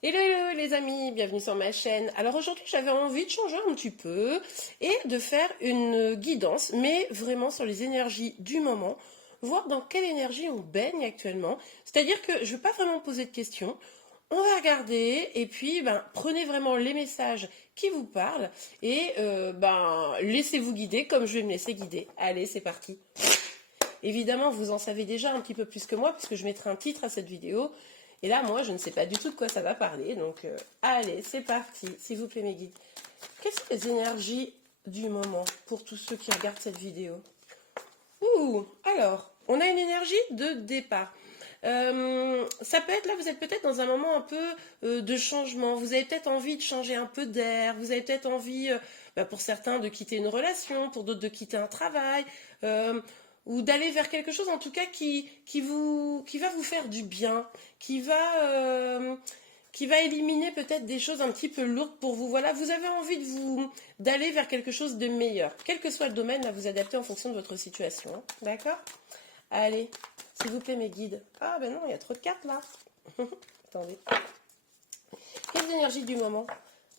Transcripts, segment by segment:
Hello, hello les amis, bienvenue sur ma chaîne. Alors aujourd'hui j'avais envie de changer un petit peu et de faire une guidance, mais vraiment sur les énergies du moment, voir dans quelle énergie on baigne actuellement. C'est-à-dire que je ne vais pas vraiment poser de questions, on va regarder et puis prenez vraiment les messages qui vous parlent et laissez-vous guider comme je vais me laisser guider. Allez, c'est parti. Évidemment, vous en savez déjà un petit peu plus que moi puisque je mettrai un titre à cette vidéo. Et là, moi, je ne sais pas du tout de quoi ça va parler. Donc, allez, c'est parti. S'il vous plaît, mes guides. Quelles sont les énergies du moment pour tous ceux qui regardent cette vidéo? Ouh, alors, on a une énergie de départ. Ça peut être là, vous êtes peut-être dans un moment un peu de changement. Vous avez peut-être envie de changer un peu d'air. Vous avez peut-être envie, pour certains, de quitter une relation, pour d'autres, de quitter un travail. Ou d'aller vers quelque chose en tout cas qui va vous faire du bien, qui va éliminer peut-être des choses un petit peu lourdes pour vous. Voilà, vous avez envie d'aller vers quelque chose de meilleur. Quel que soit le domaine, là, vous adaptez en fonction de votre situation. Hein. D'accord? Allez, s'il vous plaît, mes guides. Ah ben non, il y a trop de cartes là. Attendez. Quelles énergies du moment?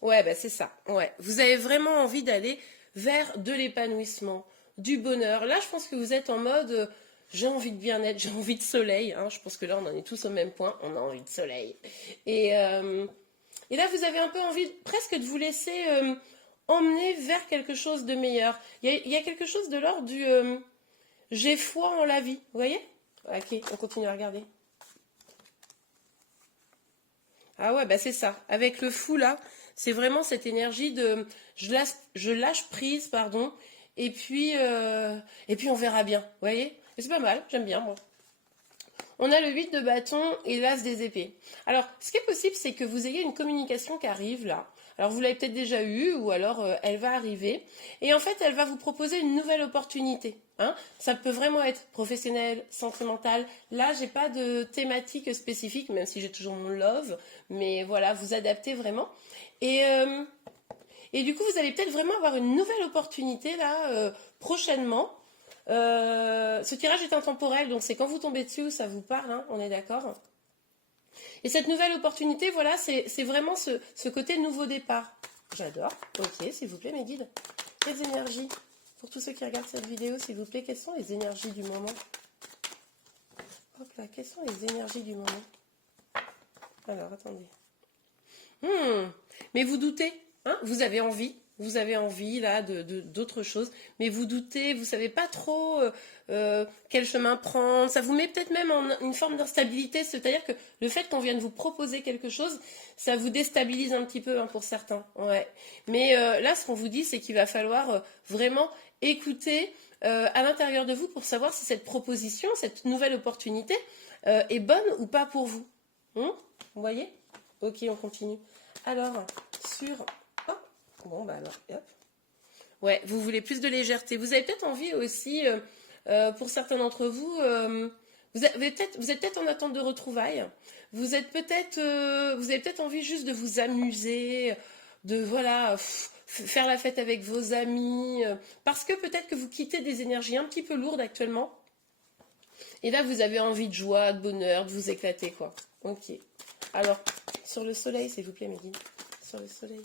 Ouais, ben c'est ça. Ouais, vous avez vraiment envie d'aller vers de l'épanouissement, du bonheur. Là, je pense que vous êtes en mode j'ai envie de bien-être, j'ai envie de soleil. Hein. Je pense que là, on en est tous au même point. On a envie de soleil. Et, euh, et là, vous avez un peu envie presque de vous laisser emmener vers quelque chose de meilleur. Il y a quelque chose de l'ordre du j'ai foi en la vie. Vous voyez? Ok, on continue à regarder. Ah ouais, bah c'est ça. Avec le fou là, c'est vraiment cette énergie de je lâche prise, pardon, et puis on verra bien. Vous voyez? Et c'est pas mal, j'aime bien moi. On a le 8 de bâton et l'as des épées. Alors, ce qui est possible, c'est que vous ayez une communication qui arrive là. Alors, vous l'avez peut-être déjà eue, ou alors elle va arriver. Et en fait, elle va vous proposer une nouvelle opportunité. Hein. Ça peut vraiment être professionnel, sentimental. Là, j'ai pas de thématique spécifique, même si j'ai toujours mon love. Mais voilà, vous adaptez vraiment. Et, euh, et du coup, vous allez peut-être vraiment avoir une nouvelle opportunité là prochainement. Ce tirage est intemporel, donc c'est quand vous tombez dessus, ça vous parle, hein, on est d'accord. Et cette nouvelle opportunité, voilà, c'est vraiment ce côté nouveau départ. J'adore. Ok, s'il vous plaît, mes guides. Quelles énergies? Pour tous ceux qui regardent cette vidéo, s'il vous plaît, quelles sont les énergies du moment? Hop là, quelles sont les énergies du moment? Alors, attendez. Mais vous doutez, hein? Vous avez envie là d'autres choses, mais vous doutez, vous savez pas trop quel chemin prendre. Ça vous met peut-être même en une forme d'instabilité, c'est-à-dire que le fait qu'on vienne vous proposer quelque chose, ça vous déstabilise un petit peu hein, pour certains. Ouais. Mais là, ce qu'on vous dit, c'est qu'il va falloir vraiment écouter à l'intérieur de vous pour savoir si cette proposition, cette nouvelle opportunité est bonne ou pas pour vous. Vous voyez? Ok, on continue. Alors, sur... Oh, bon, bah alors, hop. Ouais, vous voulez plus de légèreté. Vous avez peut-être envie aussi, pour certains d'entre vous, vous êtes peut-être en attente de retrouvailles. Vous avez peut-être envie juste de vous amuser, de voilà, faire la fête avec vos amis, parce que peut-être que vous quittez des énergies un petit peu lourdes actuellement. Et là, vous avez envie de joie, de bonheur, de vous éclater, quoi. Ok. Alors, sur le soleil, s'il vous plaît, Mehdi. Sur le soleil.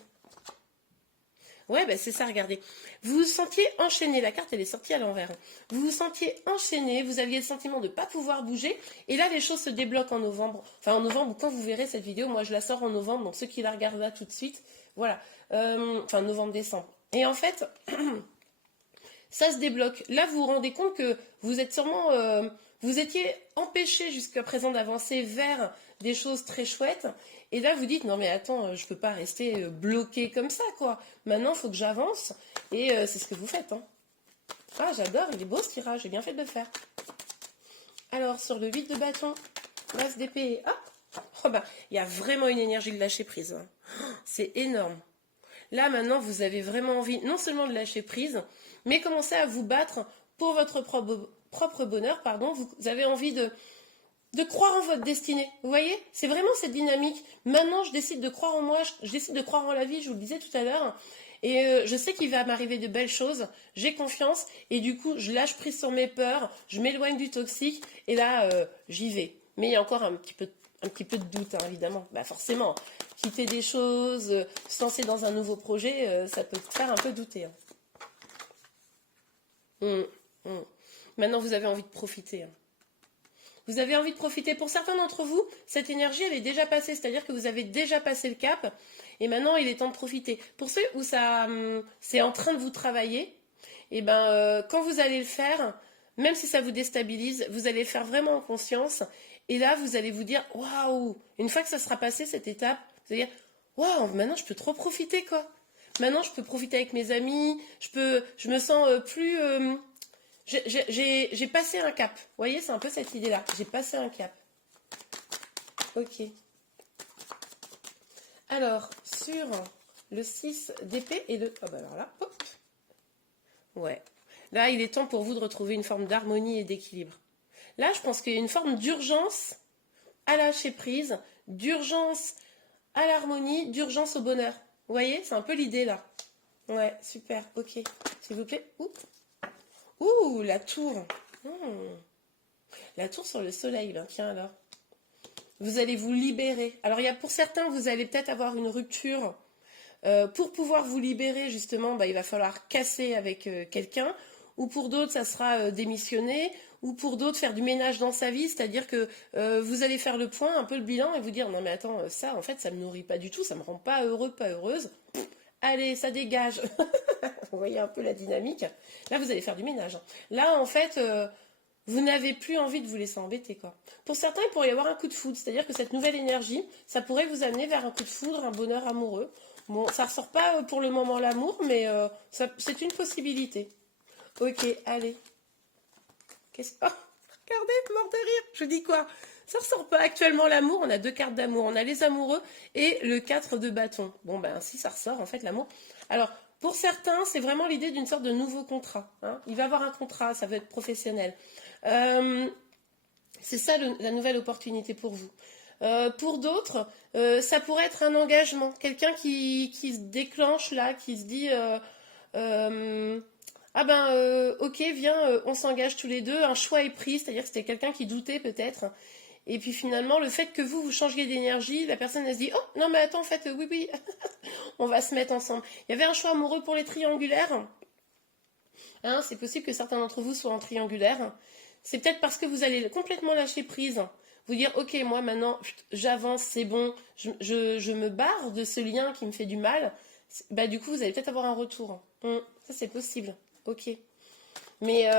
Ouais, ben c'est ça, regardez. Vous vous sentiez enchaîné, la carte elle est sortie à l'envers. Vous vous sentiez enchaîné, vous aviez le sentiment de ne pas pouvoir bouger, et là les choses se débloquent en novembre. Enfin en novembre, quand vous verrez cette vidéo, moi je la sors en novembre, donc ceux qui la regardent là tout de suite, voilà. Enfin novembre-décembre. Et en fait, ça se débloque. Là, vous vous rendez compte que vous êtes sûrement, vous étiez empêché jusqu'à présent d'avancer vers des choses très chouettes. Et là, vous dites, non mais attends, je peux pas rester bloqué comme ça, quoi. Maintenant, il faut que j'avance. Et c'est ce que vous faites. Hein. Ah, j'adore, il est beau ce tirage, j'ai bien fait de le faire. Alors, sur le 8 de bâton, l'as d'épée, hop. Oh bah, il y a vraiment une énergie de lâcher prise. Hein. C'est énorme. Là, maintenant, vous avez vraiment envie, non seulement de lâcher prise, mais commencer à vous battre pour votre propre bonheur. Pardon. Vous avez envie de croire en votre destinée. Vous voyez? C'est vraiment cette dynamique. Maintenant, je décide de croire en moi, je décide de croire en la vie, je vous le disais tout à l'heure. Et je sais qu'il va m'arriver de belles choses, j'ai confiance, et du coup, je lâche prise sur mes peurs, je m'éloigne du toxique, et là, j'y vais. Mais il y a encore un petit peu de doute, hein, évidemment. Bah forcément, quitter des choses, se lancer dans un nouveau projet, ça peut te faire un peu douter. Hein. Hum, hum. Maintenant, vous avez envie de profiter. Hein. Vous avez envie de profiter. Pour certains d'entre vous, cette énergie, elle est déjà passée. C'est-à-dire que vous avez déjà passé le cap. Et maintenant, il est temps de profiter. Pour ceux où ça, c'est en train de vous travailler, et ben, quand vous allez le faire, même si ça vous déstabilise, vous allez le faire vraiment en conscience. Et là, vous allez vous dire, waouh, une fois que ça sera passé, cette étape, vous allez dire, waouh, maintenant, je peux trop profiter, quoi. Maintenant, je peux profiter avec mes amis. Je me sens plus... j'ai passé un cap. Vous voyez, c'est un peu cette idée-là. J'ai passé un cap. Ok. Alors, sur le 6 d'épée et le... Ah bah alors là, hop. Ouais. Là, il est temps pour vous de retrouver une forme d'harmonie et d'équilibre. Là, je pense qu'il y a une forme d'urgence à lâcher prise, d'urgence à l'harmonie, d'urgence au bonheur. Vous voyez, c'est un peu l'idée là. Ouais, super, ok. S'il vous plaît. Ouh, ouh, la tour. La tour sur le soleil, ben tiens alors. Vous allez vous libérer. Alors, il y a pour certains, vous allez peut-être avoir une rupture. Pour pouvoir vous libérer, justement, bah, il va falloir casser avec quelqu'un. Ou pour d'autres, ça sera démissionner. Ou pour d'autres, faire du ménage dans sa vie. C'est-à-dire que vous allez faire le point, un peu le bilan, et vous dire, non mais attends, ça, en fait, ça me nourrit pas du tout. Ça me rend pas heureux, pas heureuse. Allez, ça dégage. Vous voyez un peu la dynamique. Là, vous allez faire du ménage. Là, en fait... vous n'avez plus envie de vous laisser embêter, quoi. Pour certains, il pourrait y avoir un coup de foudre, c'est-à-dire que cette nouvelle énergie, ça pourrait vous amener vers un coup de foudre, un bonheur amoureux. Bon, ça ressort pas pour le moment l'amour, mais c'est une possibilité. Ok, allez. Qu'est-ce que... Oh, regardez, mort de rire. Je dis quoi? Ça ressort pas actuellement l'amour, on a deux cartes d'amour. On a les amoureux et le 4 de bâton. Bon, ben si ça ressort, en fait, l'amour. Alors, pour certains, c'est vraiment l'idée d'une sorte de nouveau contrat. Hein. Il va y avoir un contrat, ça va être professionnel. C'est ça la nouvelle opportunité pour vous. Pour d'autres, ça pourrait être un engagement. Quelqu'un qui se déclenche là, qui se dit ah ben ok, viens, on s'engage tous les deux. Un choix est pris, c'est-à-dire que c'était quelqu'un qui doutait peut-être. Et puis finalement, le fait que vous changiez d'énergie, la personne elle se dit oh non mais attends, en fait oui oui, on va se mettre ensemble. Il y avait un choix amoureux pour les triangulaires. Hein, c'est possible que certains d'entre vous soient en triangulaire. C'est peut-être parce que vous allez complètement lâcher prise. Vous dire, ok, moi maintenant, j'avance, c'est bon, je me barre de ce lien qui me fait du mal. Bah, du coup, vous allez peut-être avoir un retour. Ça, c'est possible. Ok. Mais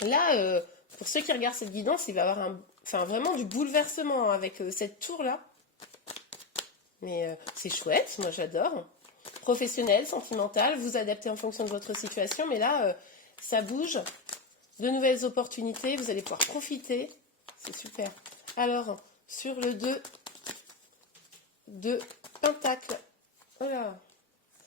là, pour ceux qui regardent cette guidance, il va y avoir vraiment du bouleversement avec cette tour-là. Mais c'est chouette, moi j'adore. Professionnel, sentimental, vous adaptez en fonction de votre situation. Mais là, ça bouge. De nouvelles opportunités, vous allez pouvoir profiter. C'est super. Alors, sur le 2 de Pentacle. Oh là,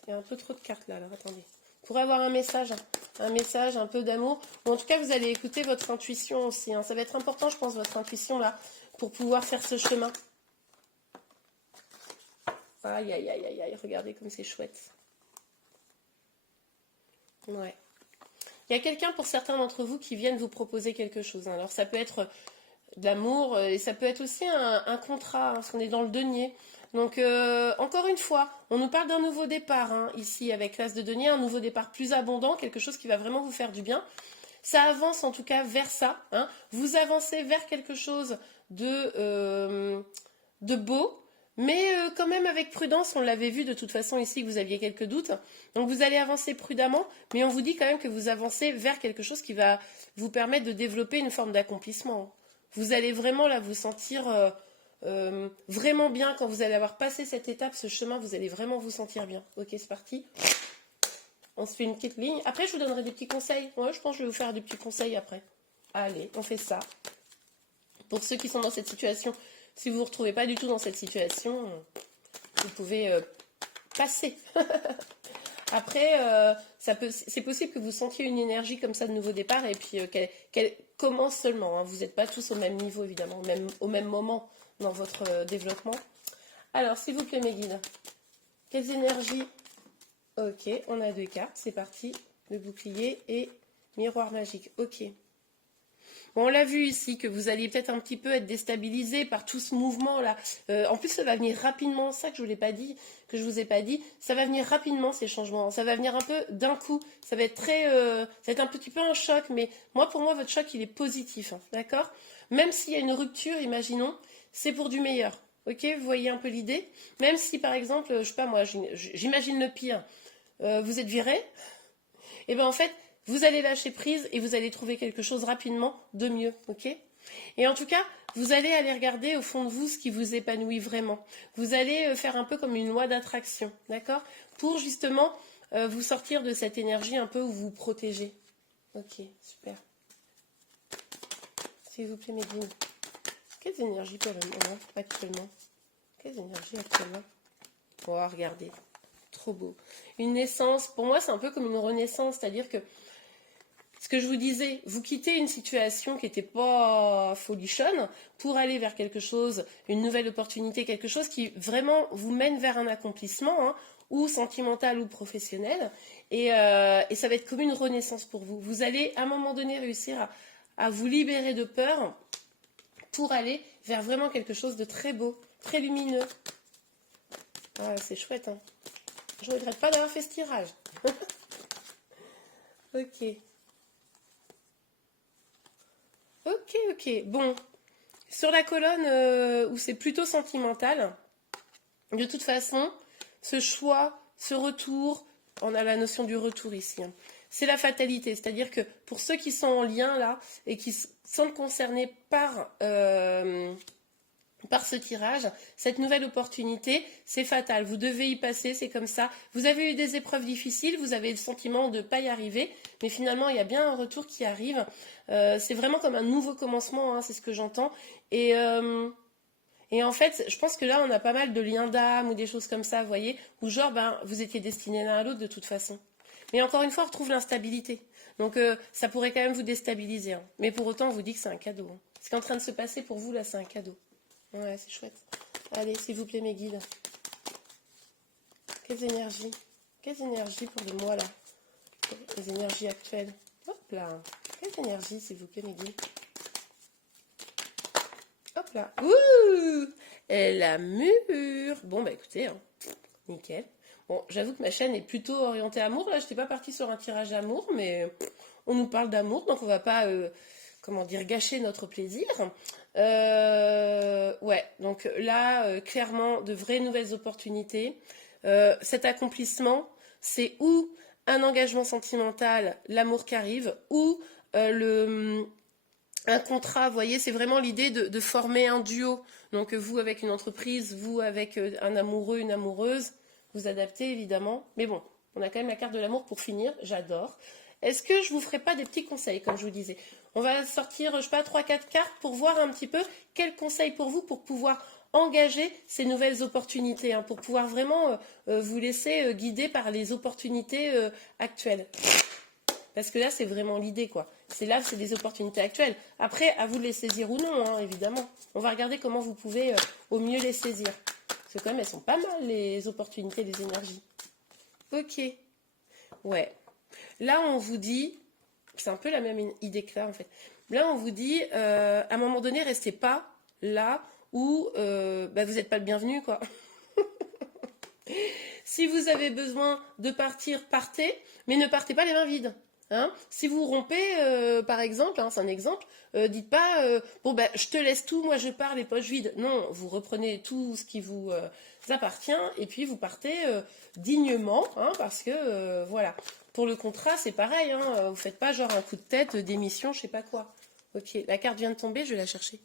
il y a un peu trop de cartes là, alors attendez. Vous pourrez avoir un message un peu d'amour. Bon, en tout cas, vous allez écouter votre intuition aussi. Hein. Ça va être important, je pense, votre intuition là, pour pouvoir faire ce chemin. Aïe, aïe, aïe, aïe, aïe, regardez comme c'est chouette. Ouais. Il y a quelqu'un pour certains d'entre vous qui viennent vous proposer quelque chose. Hein. Alors ça peut être de l'amour et ça peut être aussi un contrat, hein, parce qu'on est dans le denier. Donc encore une fois, on nous parle d'un nouveau départ hein, ici avec l'as de denier, un nouveau départ plus abondant, quelque chose qui va vraiment vous faire du bien. Ça avance en tout cas vers ça. Hein. Vous avancez vers quelque chose de beau. Mais quand même avec prudence, on l'avait vu de toute façon ici que vous aviez quelques doutes. Donc vous allez avancer prudemment, mais on vous dit quand même que vous avancez vers quelque chose qui va vous permettre de développer une forme d'accomplissement. Vous allez vraiment là vous sentir vraiment bien quand vous allez avoir passé cette étape, ce chemin, vous allez vraiment vous sentir bien. Ok, c'est parti. On se fait une petite ligne. Après, je vous donnerai des petits conseils. Ouais, je pense que je vais vous faire des petits conseils après. Allez, on fait ça. Pour ceux qui sont dans cette situation, si vous ne vous retrouvez pas du tout dans cette situation, vous pouvez passer. Après, c'est possible que vous sentiez une énergie comme ça de nouveau départ et puis qu'elle commence seulement. Hein. Vous n'êtes pas tous au même niveau, évidemment, même au même moment dans votre développement. Alors, s'il vous plaît, mes guides, quelles énergies? Ok, on a deux cartes, c'est parti. Le bouclier et miroir magique. Ok. Bon, on l'a vu ici, que vous alliez peut-être un petit peu être déstabilisé par tout ce mouvement-là. En plus, ça va venir rapidement, ça que je vous l'ai pas dit, que je vous ai pas dit, ça va venir rapidement ces changements. Ça va venir un peu d'un coup. Ça va être ça va être un petit peu un choc, mais pour moi, votre choc, il est positif, hein, d'accord? Même s'il y a une rupture, imaginons, c'est pour du meilleur. Ok, vous voyez un peu l'idée? Même si, par exemple, je sais pas moi, j'imagine le pire. Vous êtes viré, et bien en fait, vous allez lâcher prise et vous allez trouver quelque chose rapidement de mieux, ok? Et en tout cas, vous allez aller regarder au fond de vous ce qui vous épanouit vraiment. Vous allez faire un peu comme une loi d'attraction, d'accord? Pour justement vous sortir de cette énergie un peu où vous vous protégez. Ok, super. S'il vous plaît, Médine. Quelles énergies pour le moment, actuellement? Quelles énergies actuellement? Oh, regardez. Trop beau. Une naissance, pour moi, c'est un peu comme une renaissance, c'est-à-dire que ce que je vous disais, vous quittez une situation qui n'était pas folichonne pour aller vers quelque chose, une nouvelle opportunité, quelque chose qui vraiment vous mène vers un accomplissement, hein, ou sentimental ou professionnel, et ça va être comme une renaissance pour vous. Vous allez à un moment donné réussir à vous libérer de peur pour aller vers vraiment quelque chose de très beau, très lumineux. Ah, c'est chouette, hein. Je ne regrette pas d'avoir fait ce tirage. Ok. Ok. Bon, sur la colonne où c'est plutôt sentimental, de toute façon, ce choix, ce retour, on a la notion du retour ici, hein. C'est la fatalité, c'est-à-dire que pour ceux qui sont en lien là et qui sont concernés par ce tirage, cette nouvelle opportunité, c'est fatal. Vous devez y passer, c'est comme ça. Vous avez eu des épreuves difficiles, vous avez le sentiment de ne pas y arriver, mais finalement, il y a bien un retour qui arrive. C'est vraiment comme un nouveau commencement, hein, c'est ce que j'entends. Et en fait, je pense que là, on a pas mal de liens d'âme ou des choses comme ça, vous voyez, où genre, vous étiez destinés l'un à l'autre de toute façon. Mais encore une fois, on retrouve l'instabilité. Donc, ça pourrait quand même vous déstabiliser, hein. Mais pour autant, on vous dit que c'est un cadeau, hein. Ce qui est en train de se passer pour vous, là, c'est un cadeau. Ouais, c'est chouette. Allez, s'il vous plaît, mes guides. Quelles énergies pour le mois, là? Les énergies actuelles. Hop là. Quelles énergies, s'il vous plaît, mes guides? Hop là. Ouh! Elle a mûr. Bon, bah écoutez, hein, nickel. Bon, j'avoue que ma chaîne est plutôt orientée amour. Là, je n'étais pas partie sur un tirage amour, mais on nous parle d'amour, donc on va pas, gâcher notre plaisir. Ouais, donc là, clairement, de vraies nouvelles opportunités. Cet accomplissement, c'est ou un engagement sentimental, l'amour qui arrive, ou un contrat, vous voyez, c'est vraiment l'idée de former un duo. Donc vous avec une entreprise, vous avec un amoureux, une amoureuse, vous adaptez évidemment. Mais bon, on a quand même la carte de l'amour pour finir, j'adore. Est-ce que je vous ferai pas des petits conseils, comme je vous disais? On va sortir, je sais pas, 3-4 cartes pour voir un petit peu quels conseils pour vous pour pouvoir engager ces nouvelles opportunités, hein, pour pouvoir vraiment vous laisser guider par les opportunités actuelles. Parce que là, c'est vraiment l'idée, quoi. C'est des opportunités actuelles. Après, à vous de les saisir ou non, hein, évidemment. On va regarder comment vous pouvez au mieux les saisir. Parce que quand même, elles sont pas mal, les opportunités, les énergies. Ok. Ouais. Là, on vous dit, c'est un peu la même idée que là, en fait. Là, on vous dit, à un moment donné, restez pas là où vous n'êtes pas le bienvenu, quoi. Si vous avez besoin de partir, partez, mais ne partez pas les mains vides. Hein, si vous rompez, par exemple, hein, c'est un exemple, dites pas je te laisse tout, moi je pars les poches vides. Non, vous reprenez tout ce qui vous appartient et puis vous partez dignement, hein, parce que voilà. Pour le contrat, c'est pareil, hein, vous faites pas genre un coup de tête, démission, je sais pas quoi. Ok, la carte vient de tomber, je vais la chercher.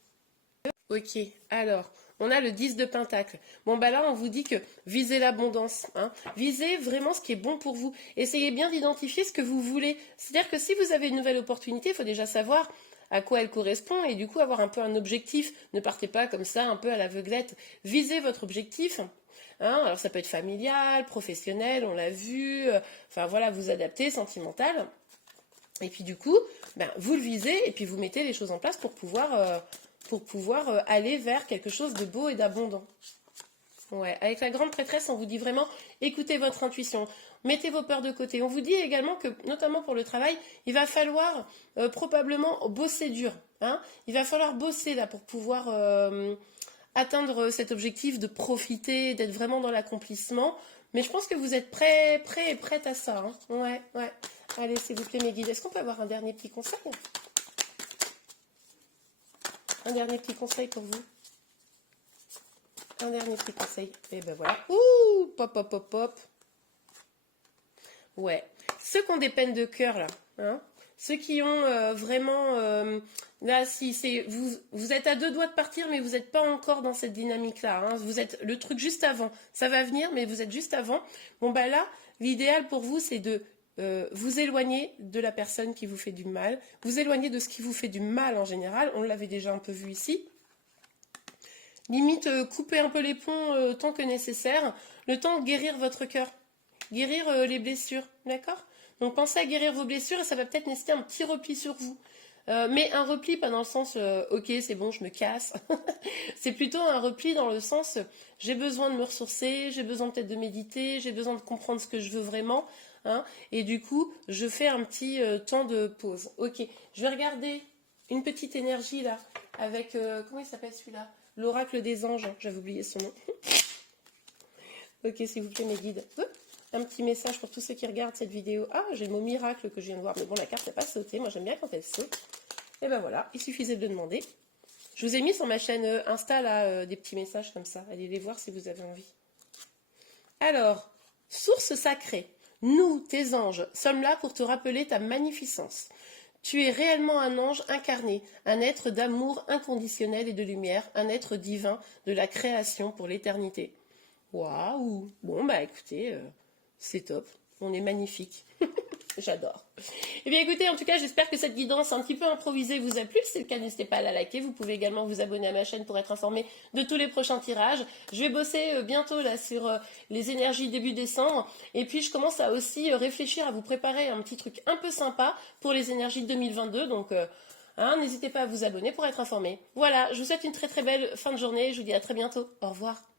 Ok, alors, on a le 10 de Pentacle. Bon, bah là, on vous dit que visez l'abondance, hein. Visez vraiment ce qui est bon pour vous. Essayez bien d'identifier ce que vous voulez. C'est-à-dire que si vous avez une nouvelle opportunité, il faut déjà savoir à quoi elle correspond et du coup avoir un peu un objectif. Ne partez pas comme ça, un peu à l'aveuglette. Visez votre objectif. Hein, alors, ça peut être familial, professionnel, on l'a vu. Enfin, voilà, vous adaptez, sentimental. Et puis du coup, vous le visez et puis vous mettez les choses en place pour pouvoir aller vers quelque chose de beau et d'abondant. Ouais, avec la grande prêtresse, on vous dit vraiment, écoutez votre intuition, mettez vos peurs de côté. On vous dit également que, notamment pour le travail, il va falloir probablement bosser dur. Hein. Il va falloir bosser là pour pouvoir atteindre cet objectif de profiter, d'être vraiment dans l'accomplissement. Mais je pense que vous êtes prêts et prête à ça. Hein. Ouais, ouais. Allez, s'il vous plaît, mes guides, est-ce qu'on peut avoir un dernier petit conseil? Un dernier petit conseil pour vous? Un dernier petit conseil. Et ben voilà. Ouh, pop, pop, pop, pop. Ouais. Ceux qui ont des peines de cœur, là, hein, ceux qui ont vraiment... là, si c'est vous êtes à deux doigts de partir, mais vous n'êtes pas encore dans cette dynamique-là. Hein, vous êtes le truc juste avant. Ça va venir, mais vous êtes juste avant. Bon, ben là, l'idéal pour vous, c'est de vous éloigner de la personne qui vous fait du mal. Vous éloigner de ce qui vous fait du mal en général. On l'avait déjà un peu vu ici. Limite, couper un peu les ponts tant que nécessaire, le temps de guérir votre cœur, guérir les blessures, d'accord? Donc pensez à guérir vos blessures et ça va peut-être nécessiter un petit repli sur vous. Mais un repli pas dans le sens ok c'est bon je me casse, c'est plutôt un repli dans le sens j'ai besoin de me ressourcer, j'ai besoin peut-être de méditer, j'ai besoin de comprendre ce que je veux vraiment, hein, et du coup je fais un petit temps de pause. Ok, je vais regarder une petite énergie là avec comment il s'appelle celui-là? L'oracle des anges, j'avais oublié son nom. Ok, s'il vous plaît, mes guides. Un petit message pour tous ceux qui regardent cette vidéo. Ah, j'ai le mot miracle que je viens de voir, mais bon, la carte n'a pas sauté. Moi, j'aime bien quand elle saute. Et ben voilà, il suffisait de le demander. Je vous ai mis sur ma chaîne Insta, là, des petits messages comme ça. Allez les voir si vous avez envie. Alors, source sacrée. Nous, tes anges, sommes là pour te rappeler ta magnificence. Tu es réellement un ange incarné, un être d'amour inconditionnel et de lumière, un être divin de la création pour l'éternité. Waouh! Bon, bah écoutez, c'est top. On est magnifique. J'adore. Eh bien écoutez, en tout cas, j'espère que cette guidance un petit peu improvisée vous a plu. Si c'est le cas, n'hésitez pas à la liker. Vous pouvez également vous abonner à ma chaîne pour être informé de tous les prochains tirages. Je vais bosser bientôt là sur les énergies début décembre. Et puis, je commence à aussi réfléchir à vous préparer un petit truc un peu sympa pour les énergies de 2022. Donc, hein, n'hésitez pas à vous abonner pour être informé. Voilà, je vous souhaite une très très belle fin de journée. Je vous dis à très bientôt. Au revoir.